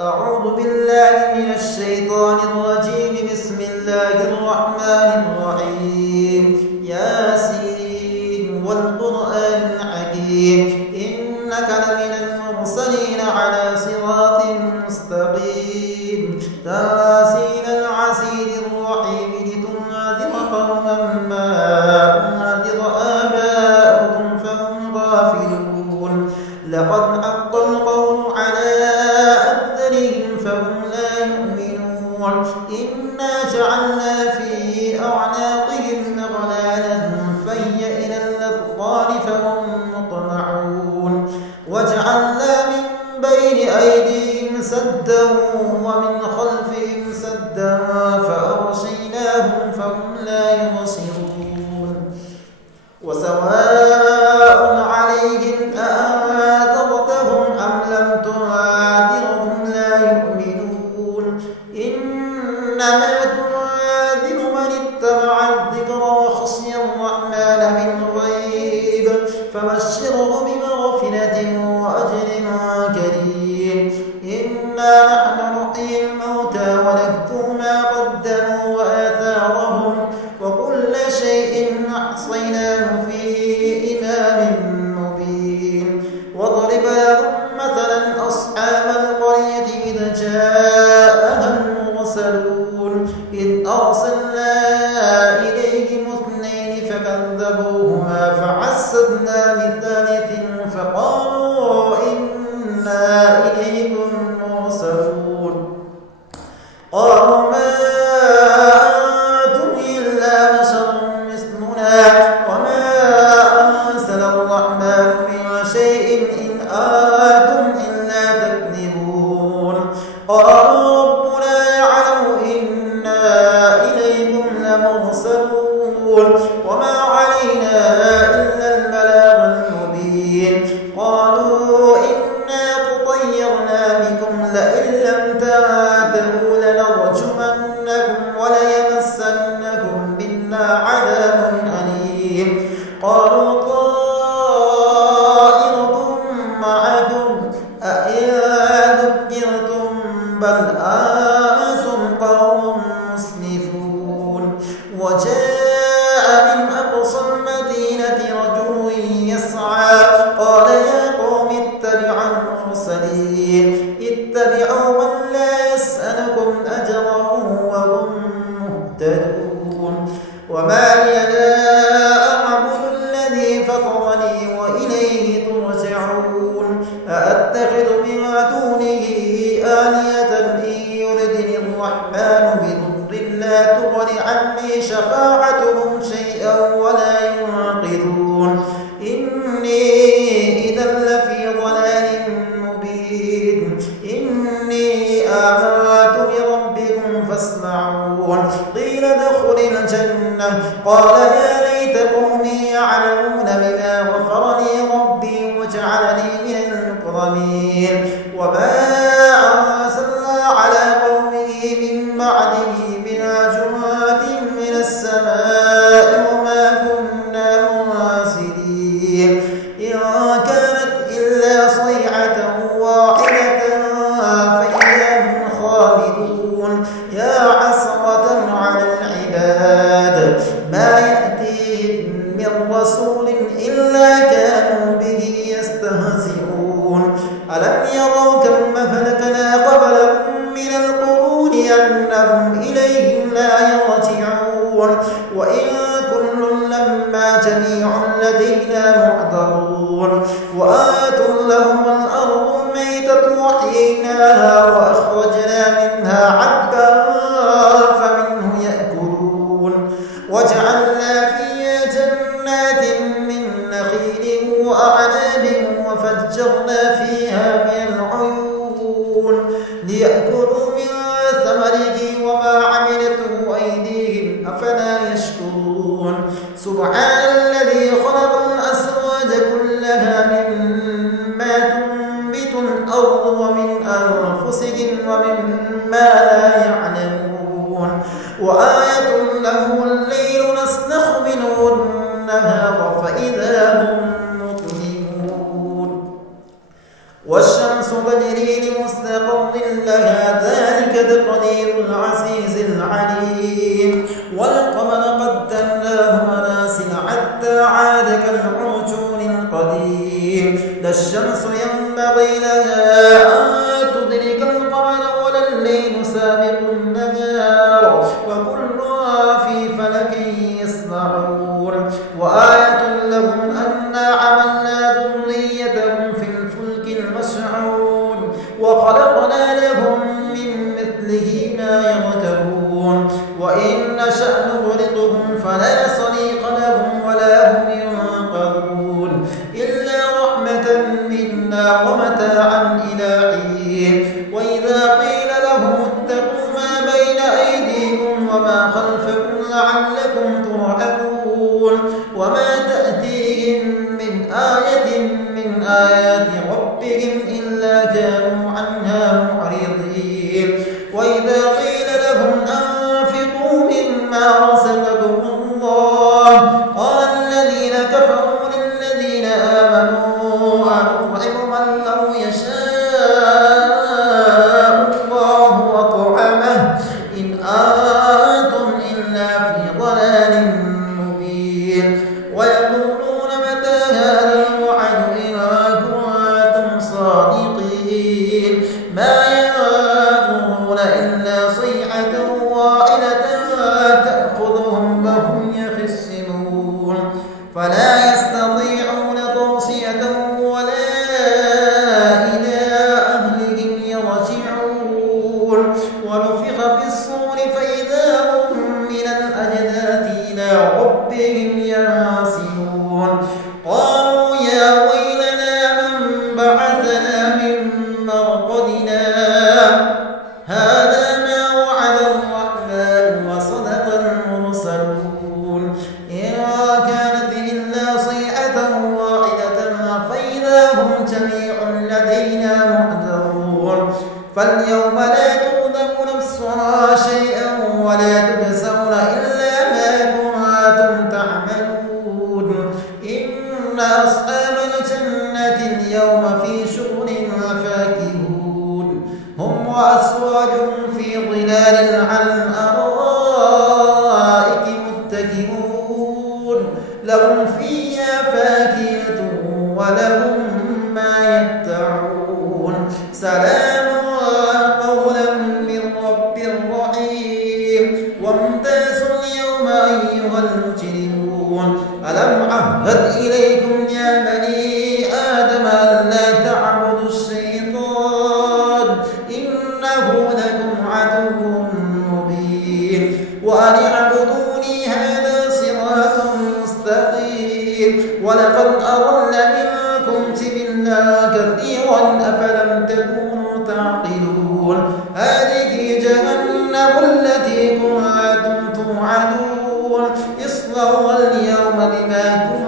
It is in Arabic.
أعوذ بالله من الشيطان الرجيم. بسم الله الرحمن الرحيم. ياسين والقرآن الحكيم إنك لمن المرسلين على صراط مستقيم تنزيل العزيز الرحيم لتنذر قوما ما أنذر آباؤهم فهم غافلون. لقد حق القول على أكثرهم فهم لا يؤمنون. إنا جعلنا في أعناقهم أغلالا فهي إلى الأذقان فهم مقمحون. وجعلنا من بين أيديهم سدا ومن خلفهم سدا فأغشيناهم فهم لا يبصرون. وسواء عليهم أأنذرتهم أم لم تنذرهم لا يؤمنون. إنما تنذر من اتبع الذكر وخشي الرحمن بالغيب فبشره بمغفرة وأجر كريم. إنا نحن نحيي الموتى ونكتب ما قدموا وآثارهم وكل شيء أحصيناه في إمام مبين. واضرب لهم مثلا أصحاب القرية إذ جاءها المرسلون إذ أرسلنا إليهم اثنين فكذبوهما فعززنا بثالث فقالوا إنا إليكم مرسلون. قالوا ما أنتم إلا بشر مثلنا وما أنزل الرحمن من شيء إن أنتم إلا تكذبون. قالوا ربنا يعلم إنا إليكم لمرسلون وما علينا إلا البلاغ المبين. قالوا إنا تطيرنا بكم لئن لم تنتهوا لنرجمنكم وليمسنكم منا عذاب أليم. قالوا طائركم معكم أئن ذكرتم بل أنتم قوم مسرفون. وجاء من أقصى المدينة رجل يسعى قال يا قوم اتبعوا المرسلين اتبعوا من لا يسألكم أجرا وهم مهتدون. وما لي لا أعبد الذي فطرني وإليه ترجعون. أأتخذ من دونه آلهة إن يردني الرحمن بضر لا تغن عني شفاعتهم شيئا ولا ينقذون. إني إذا لفي ضلال مبين. إني آمنت بربكم فاسمعون. قيل ادخل الجنة قال يا ليت قومي يعلمون بما غفر لي ربي وجعلني من المكرمين. وما أرسلنا على قومه من بعده من جند من السماء وما كنا منزلين إن كانت إلا صيحة واحدة فإذا هم خامدون. يا حسرة على العباد ما يأتيهم من رسول إلا كانوا به يستهزئون. ألم يروا كم أهلكنا قبلهم من القرون أنهم إليهم لا يرجعون. وإن كل لما جميع لدينا محضرون. وآتوا لهم الأرض الميتة وأحييناها وأخرجنا منها حبا فمنه يأكلون. وجعلنا فيها جنات من نخيل وأعناب وفجرنا فيها من العيون ليأكلوا من ثمره وما عملته أيديهم أفلا يشكرون. سبحان الذي خلق الأزواج كلها مما تنبت الأرض ومن أنفسهم ومما لا يعلمون. وآية له الليل نسلخ منه النهار فإذا هم مظلمون. والشمس تجري لمستقر لها تقدير العزيز العليم. والقمر قدرناه منازل حتى عاد كالعرجون القديم. لا الشمس ينبغي لها أن تدرك القمر ولا الليل سابق النهار وكلها في فلك يسبحون. وآية لهم أنا حملنا ذريتهم في الفلك المشحون وخلقنا لهم من مثله ما يركبون. وإن نشأ نغرقهم فلا صريخ لهم ولا هم ينقذون إلا رحمة منا ومتاعا إلى حين. وإذا قيل لهم اتقوا ما بين أيديكم وما خلفكم لعلكم ترحمون وما تأتيهم من آية من آيات ربهم إلا كانوا عنها معرضين. وإذا قيل لهم أنفقوا مما رزقكم الله قال الذين كفروا للذين آمنوا أنطعم من لو يشاء الله وطعمه إن أنتم إلا في ضلال مبين. ويقولون متى هذا الوعد إن كنتم صادقين ما ينظرون إلا صيحة واحدة تأخذهم وهم يخصمون فلا يستطيعون توصية ولا إلى أهلهم يرجعون. ونفخ في الصور فإذا هم من الأجداث إلى ربهم ينسلون. قالوا يا ويلنا من بعثنا من مرقدنا هذا ما وعد الرحمن وصدق المرسلون. إن كانت إلا صيحة واحدة فإذا هم جميع لدينا محضرون. فاليوم لا تظلم نفس شيئا ولا تجزون إلا ما كنتم تعملون. إن أصحاب الجنة اليوم في شغل فاكهون هم وأزواجهم في ظلال على الأرائك متكئون لهم فيها فاكهة ولهم ما يدعون. سلام قولا من رب رحيم. وامتازوا اليوم أيها المجرمون ألم أعهد إليكم يا بني آدم ألا تعبدوا الشيطان إنه لكم عدو مبين. وأن اعبدوني هذا صراط مستقيم. ولقد أضل منكم جبلا كثيرا أفلم تكونوا تعقلون. هذه جهنم التي كنتم توعدون اصلوها اليوم بما كنتم